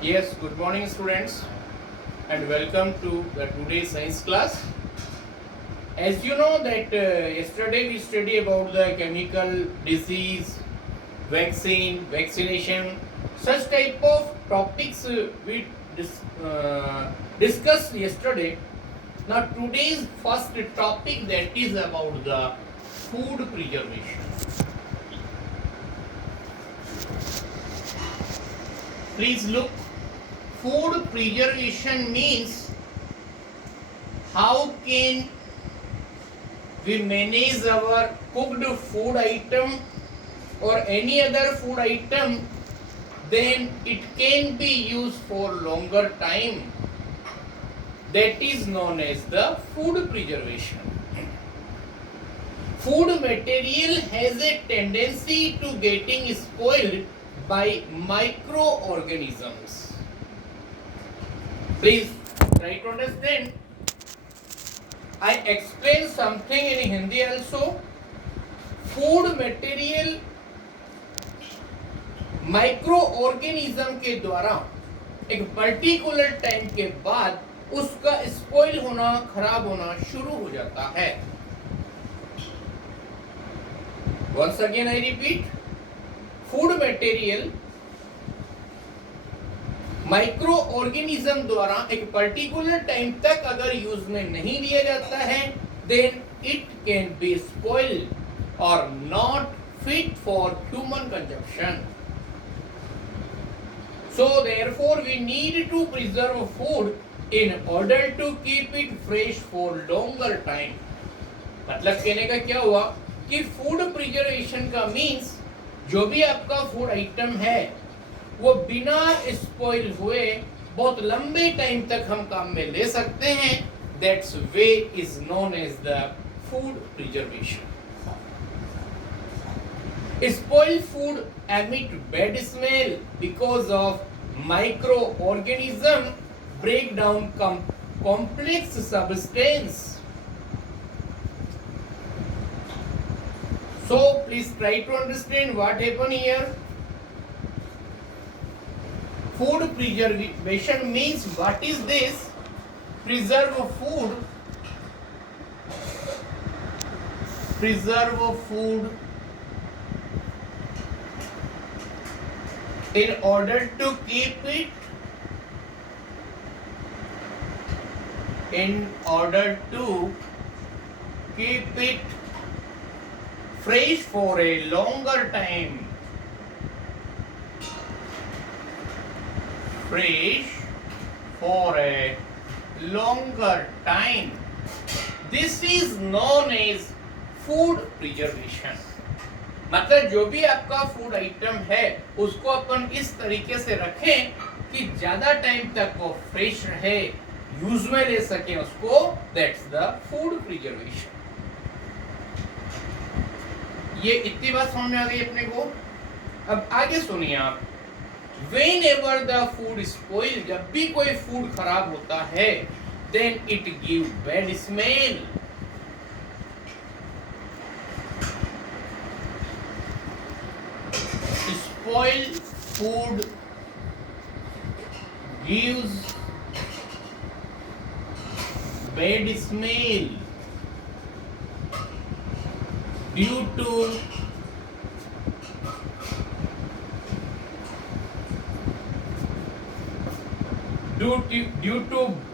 Yes, good morning students and welcome to the today's science class. As you know that yesterday we studied about the chemical disease, vaccine, vaccination, such type of topics we discussed yesterday. Now today's first topic that is about the food preservation. Please look, food preservation means how can we manage our cooked food item or any other food item, then it can be used for longer time. That is known as the food preservation. Food material has a tendency to getting spoiled by microorganisms. Please try to understand. I explain something in Hindi also. Food material micro organism के द्वारा एक particular time के बाद उसका spoil होना, खराब होना शुरू हो जाता है. Once again I repeat, food material microorganism द्वारा एक पर्टिकुलर टाइम तक अगर यूज में नहीं लिया जाता है, then it can be spoil और not fit for human consumption. So therefore we need to preserve food in order to keep it fresh for longer time. मतलब कहने का क्या हुआ कि फूड प्रिजर्वेशन का मीन्स जो भी आपका फूड आइटम है वो बिना स्पॉइल हुए बहुत लंबे टाइम तक हम काम में ले सकते हैं. That's way is known as the food preservation. Spoiled food emit bad smell because of microorganism break down complex substance. So please try to understand what happened here. Food preservation means what is this? Preserve food in order to keep it fresh for a longer time. This is known as food preservation. मतलब जो भी आपका food item है उसको अपन इस तरीके से रखें कि ज्यादा टाइम तक वो फ्रेश रहे, यूज में ले सके उसको. That's the food preservation. ये इतनी बात समझ में आ गई अपने को. अब आगे सुनिए आप. Whenever the food spoil, जब भी कोई फूड खराब होता है, then it give bad smell. Spoiled food gives bad smell due to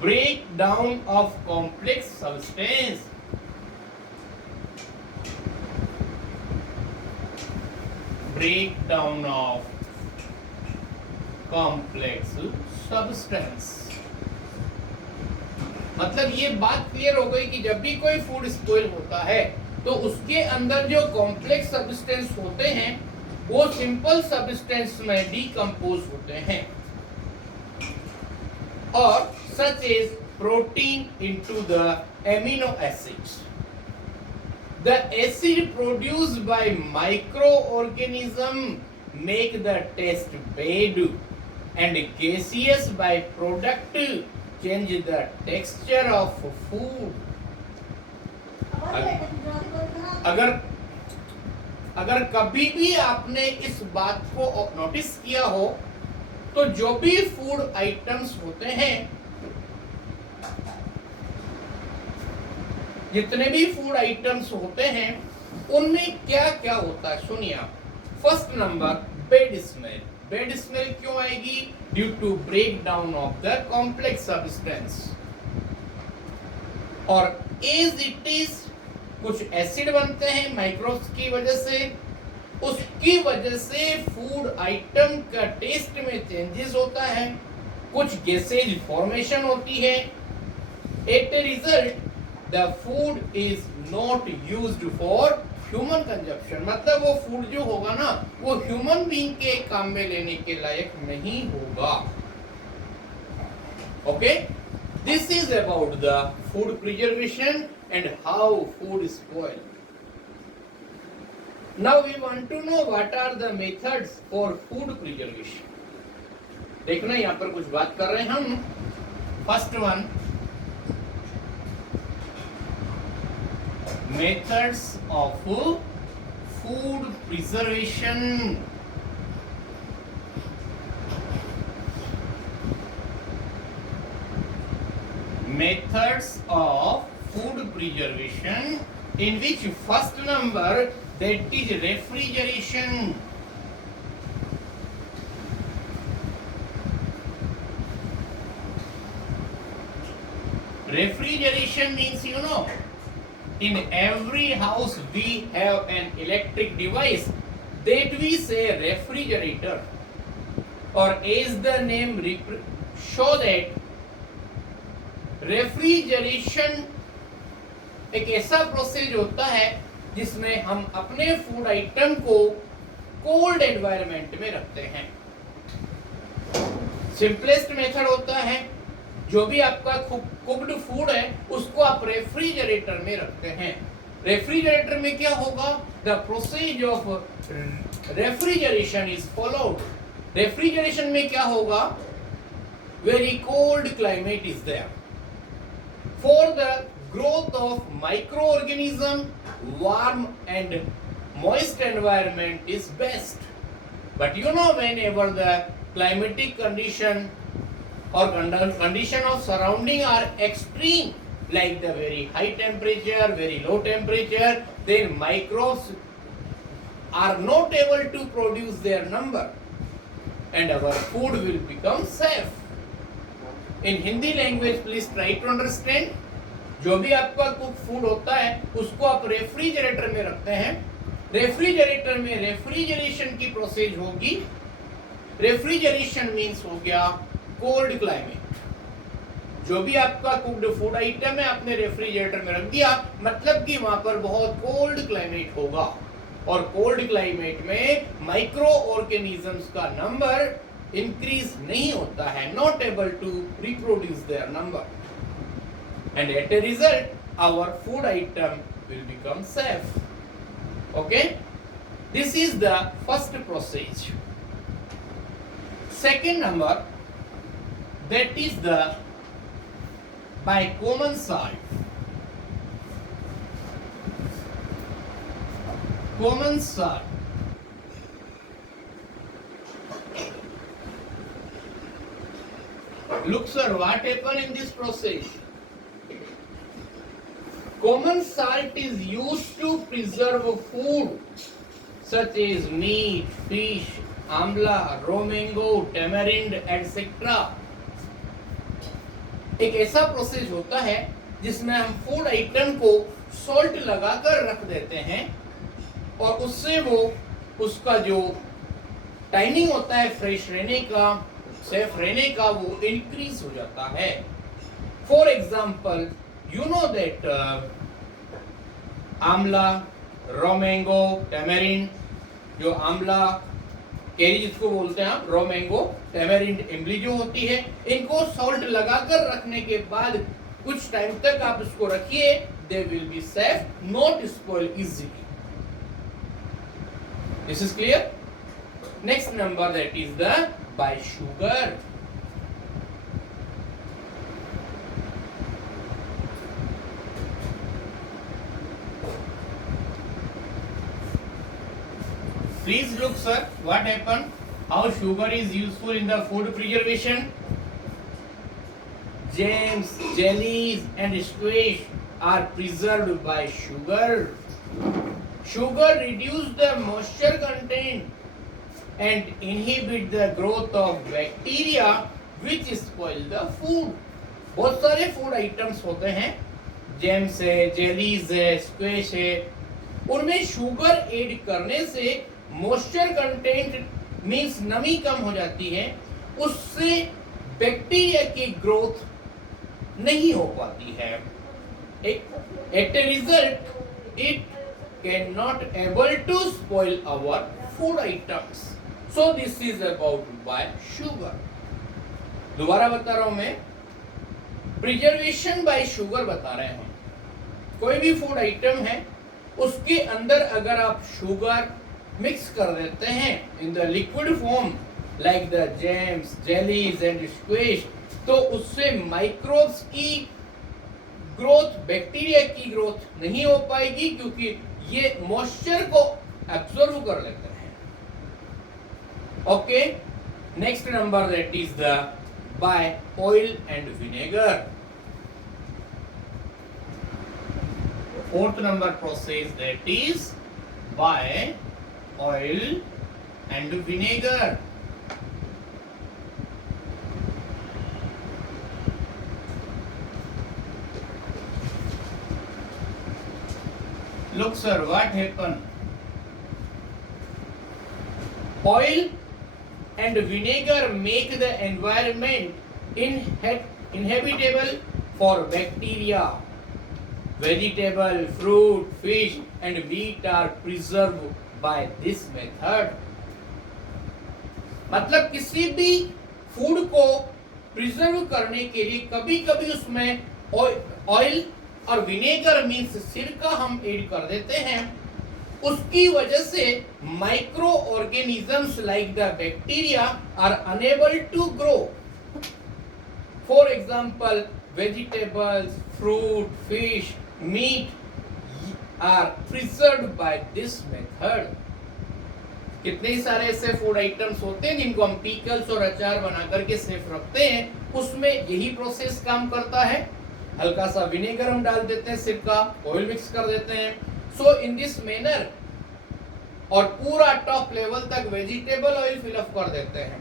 breakdown of complex substance. Breakdown of complex substance. मतलब ये बात क्लियर हो गई कि जब भी कोई फूड स्पॉइल होता है तो उसके अंदर जो कॉम्प्लेक्स सब्सटेंस होते हैं वो सिंपल सब्सटेंस में डिकम्पोज होते हैं और such as protein into the amino acids. The acid produced by microorganism make the taste bad and gaseous byproduct change the texture of food. अगर कभी भी आपने इस बात को नोटिस किया हो तो जो भी फूड आइटम्स होते हैं, जितने भी फूड आइटम्स होते हैं, उनमें क्या क्या होता है सुनिए आप। First number, bad smell. Bad smell क्यों आएगी? Due to break down of the complex substance. और एज इट इज, कुछ एसिड बनते हैं माइक्रोब्स की वजह से, उसकी वजह से फूड आइटम का टेस्ट में चेंजेस होता है, कुछ गैसेज फॉर्मेशन होती है। At a result the food is not used for human consumption. मतलब वो फूड जो होगा ना, वो ह्यूमन बीइंग के काम में लेने के लायक नहीं होगा। Okay, this is about the food preservation and how food spoil. Now we want to know what are the methods for food preservation. देखना यहाँ पर कुछ बात कर रहे हैं हम। First one, methods of food preservation. Methods of food preservation, in which first number, that is refrigeration. Refrigeration means, you know, in every house we have an electric device that we say refrigerator, or as the name show that refrigeration एक ऐसा process होता है जिसमें हम अपने food item को cold environment में रखते हैं। सिंपलेस्ट मेथड होता है, जो भी आपका कुक्ड फूड है उसको आप रेफ्रिजरेटर में रखते हैं। रेफ्रिजरेटर में क्या होगा? The process of refrigeration is followed. Refrigeration में क्या होगा? Very cold climate is there for the growth of microorganism. Warm and moist environment is best, but you know, whenever the climatic condition or condition of surrounding are extreme, like the very high temperature, very low temperature, then microbes are not able to produce their number and our food will become safe. In Hindi language, please try to understand. जो भी आपका cook food होता है उसको आप refrigerator में रखते हैं। रेफ्रिजरेटर में रेफ्रिजरेशन की प्रोसेस होगी। रेफ्रिजरेशन मींस हो गया कोल्ड क्लाइमेट। जो भी आपका कुक्ड फूड आइटम है आपने रेफ्रिजरेटर में रख दिया, मतलब कि वहां पर बहुत कोल्ड क्लाइमेट होगा, और कोल्ड क्लाइमेट में माइक्रो ऑर्गेनिजम्स का नंबर इंक्रीज नहीं होता है, not able to reproduce their number, and at a result our food item will become safe. Okay, this is the first process. Second number, that is the by common salt. Common salt, look sir, what happen in this process? Common salt is used to preserve food such as meat, fish, amla, raw mango, tamarind, etc. एक ऐसा process होता है जिसमें हम food item को salt लगाकर रख देते हैं और उससे वो उसका जो टाइमिंग होता है फ्रेश रहने का, सेफ रहने का, वो इंक्रीज हो जाता है। For example, you know that Amla, raw mango, tamarind, जो आमला केरी जिसको बोलते हैं आप, रॉ मैंगो, टैमरिंड इमली जो होती है, इनको सॉल्ट लगाकर रखने के बाद कुछ टाइम तक आप इसको रखिए, they will be safe, not spoil easily. This is clear? Next number, that is the by sugar. Please look sir, what happened? How sugar is useful in the food preservation? Jams, jellies and squash are preserved by sugar. Sugar reduce the moisture content and inhibit the growth of bacteria which spoil the food. बहुत सारे food items होते हैं, jams है, jellies है, squash है, उनमें sugar add करने से मॉइस्चर कंटेंट मींस नमी कम हो जाती है, उससे बैक्टीरिया की ग्रोथ नहीं हो पाती है. At a result it can not able to spoil our food items. So this is about by sugar. दोबारा बता रहा हूं मैं, प्रिजर्वेशन बाय शुगर बता रहे हैं. कोई भी फूड आइटम है, उसके अंदर अगर आप शुगर मिक्स कर देते हैं in the liquid form like the jams, jellies and squash, तो उससे माइक्रोब्स की ग्रोथ, बैक्टीरिया की ग्रोथ नहीं हो पाएगी, क्योंकि ये मॉइस्चर को एब्जॉर्ब कर लेते हैं. Okay, next number that is the by oil and vinegar. Fourth number process, that is by oil and vinegar. Look sir, what happened? Oil and vinegar make the environment inhabitable for bacteria. Vegetable, fruit, fish and meat are preserved by this method. मतलब किसी भी food को preserve करने के लिए कभी कभी उसमें ऑयल और विनेगर मीन्स सिरका हम ऐड कर देते हैं. उसकी वजह से microorganisms like the bacteria are unable to grow. For example, vegetables, fruit, fish, meat are preserved by this method. कितने सारे ऐसे फूड आइटम्स होते हैं जिनको हम पिकल्स और अचार बना करके सेफ रखते हैं, उसमें यही प्रोसेस काम करता है. हल्का सा विनेगर हम डाल देते हैं, सिरका, ऑयल मिक्स कर देते हैं. सो इन दिस मैनर, और पूरा टॉप लेवल तक वेजिटेबल ऑयल फिल अप कर देते हैं.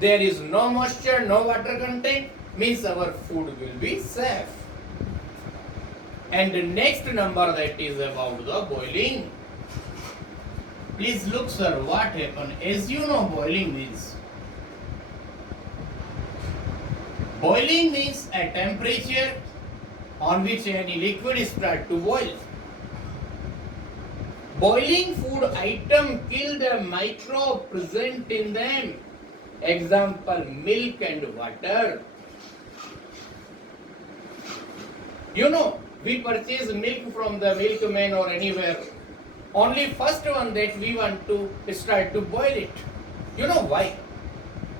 There is no moisture, no water content, means our food will be safe. And the next number, that is about the boiling. Please look sir, what happened? As you know, boiling means a temperature on which any liquid start to boil. Boiling food item kill the microbe present in them. Example, milk and water. You know, we purchase milk from the milkman or anywhere. Only first one that we want to start to boil it. You know why?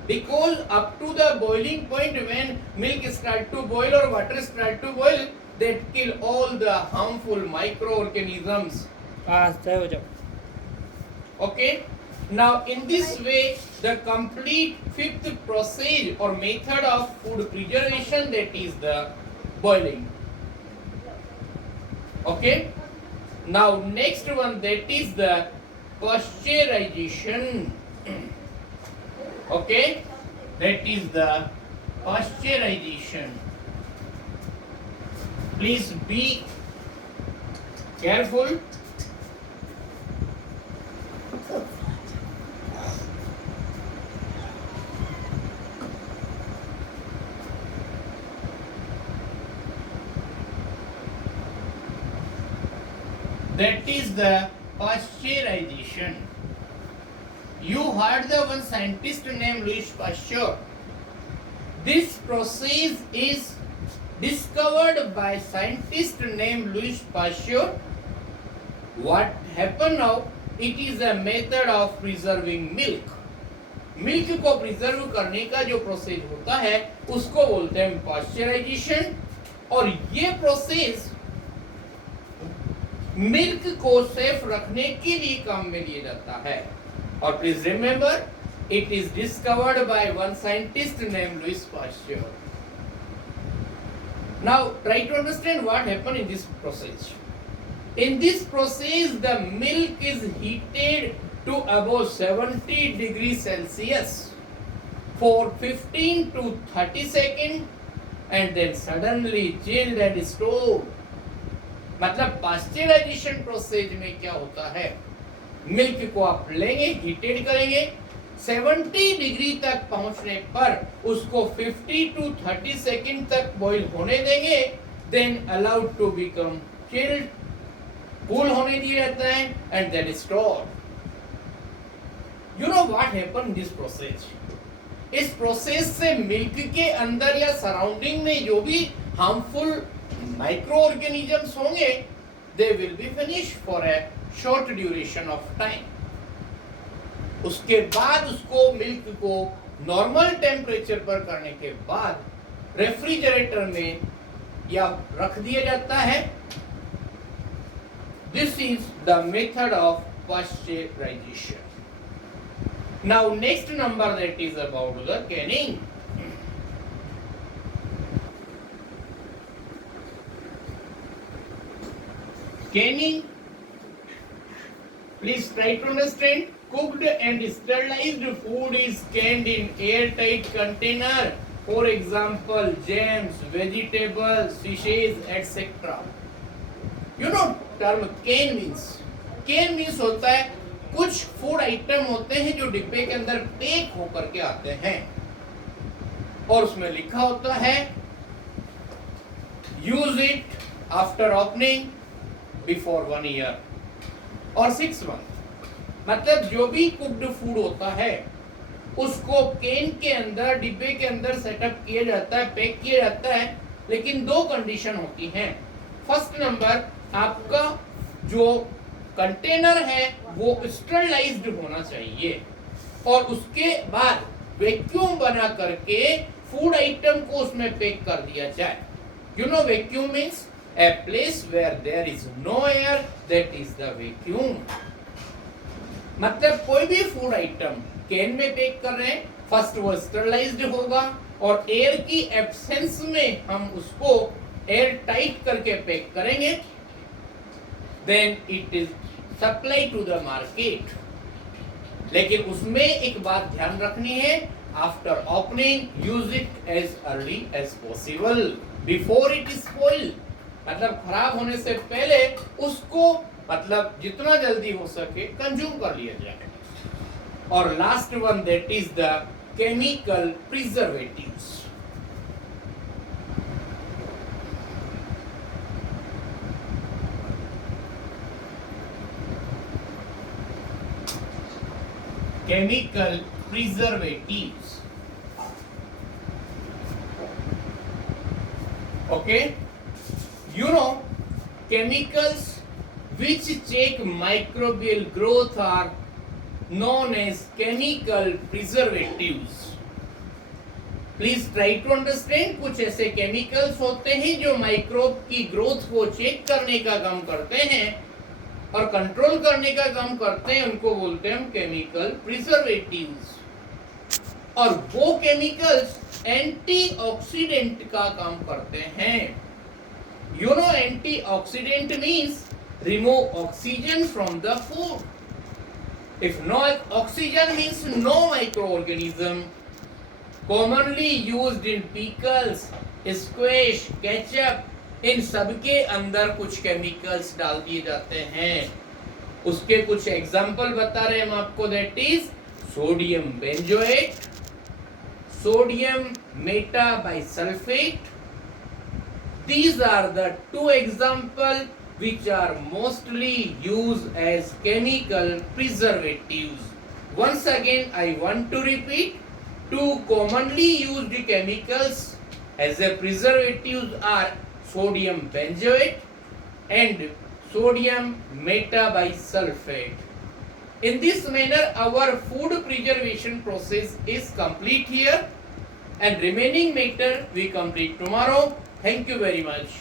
Because up to the boiling point, when milk start to boil or water start to boil, that kill all the harmful microorganisms. Okay? Now in this way, the complete fifth process or method of food preservation, that is the boiling. Okay, now next one, that is the pasteurization. Okay, that is the pasteurization. Please be careful. That is the pasteurization. You heard the one scientist named Louis Pasteur. This process is discovered by scientist named Louis Pasteur. What happened now? It is a method of preserving milk. Milk को preserve करने का जो process होता है उसको बोलते हैं pasteurisation. और ये प्रोसेस मिल्क को सेफ रखने के लिए काम में लिया जाता है. और please remember, it is discovered by one scientist named Louis Pasteur. Now try to understand what happened in this process. In this process, the milk is heated to above 70 degrees Celsius for 15 to 30 seconds and then suddenly chilled and stored. मतलब pasteurisation process में क्या होता है, milk को आप लेंगे, heated करेंगे, 70 degree तक पहुंचने पर उसको 50 टू 30 सेकंड तक बॉईल होने देंगे, then allowed to become chilled, cool होने दिया जाता है, and then store. You know what happen in this process. इस प्रोसेस से मिल्क के अंदर या सराउंडिंग में जो भी हार्मफुल माइक्रो ऑर्गेनिजम्स होंगे, they will be finish for a short duration of time. उसके बाद उसको मिल्क को नॉर्मल टेम्परेचर पर करने के बाद रेफ्रिजरेटर में या रख दिया जाता है. This is the method of pasteurisation. Now next number that is about the canning. Canning, please try to understand. Cooked and sterilized food is canned in airtight container. For example, jams, vegetables, fishes, etc. You know term can means. Can means होता है कुछ food item होते हैं जो डिब्बे के अंदर pack होकर के आते हैं और उसमें लिखा होता है use it after opening before 1 year और 6 मंथ. मतलब जो भी कुक्ड फूड होता है उसको केन के अंदर, डिब्बे के अंदर सेटअप किया जाता है, पैक किया जाता है, लेकिन 2 कंडीशन होती हैं. फर्स्ट नंबर, आपका जो कंटेनर है वो स्टरलाइज्ड होना चाहिए और उसके बाद वैक्यूम बना करके फूड आइटम को उसमें पैक कर दिया जाए. You know vacuum means a place where there is no air, that is the vacuum. मतलब कोई भी फूड आइटम कैन में पैक कर रहे हैं, फर्स्ट वो स्टरलाइज्ड होगा और एयर की एब्सेंस में हम उसको एयर टाइट करके पैक करेंगे, then it is supply to the market. लेकिन उसमें एक बात ध्यान रखनी है, after opening use it as early as possible before it is spoil. मतलब खराब होने से पहले उसको मतलब जितना जल्दी हो सके कंज्यूम कर लिया जाए. और last one that is the chemical preservatives. Chemical preservatives. Okay, you know chemicals which check microbial growth are known as chemical preservatives. Please try to understand. कुछ ऐसे केमिकल्स होते हैं जो माइक्रोब की ग्रोथ को चेक करने का काम करते हैं और कंट्रोल करने का काम करते हैं, उनको बोलते हैं हम केमिकल प्रिजर्वेटिव्स. और वो केमिकल्स एंटीऑक्सीडेंट का काम करते हैं. You know antioxidant means remove oxygen from the food. If no oxygen means no microorganism. Commonly used in pickles, squash, ketchup, इन सब के अंदर कुछ केमिकल्स डाल दिए जाते हैं. उसके कुछ एग्जाम्पल बता रहे हैं हम आपको, that is sodium benzoate, sodium metabisulphite. These are the 2 examples which are mostly used as chemical preservatives. Once again, I want to repeat, 2 commonly used chemicals as a preservatives are sodium benzoate and sodium metabisulfate. In this manner, our food preservation process is complete here, and remaining matter we complete tomorrow. Thank you very much.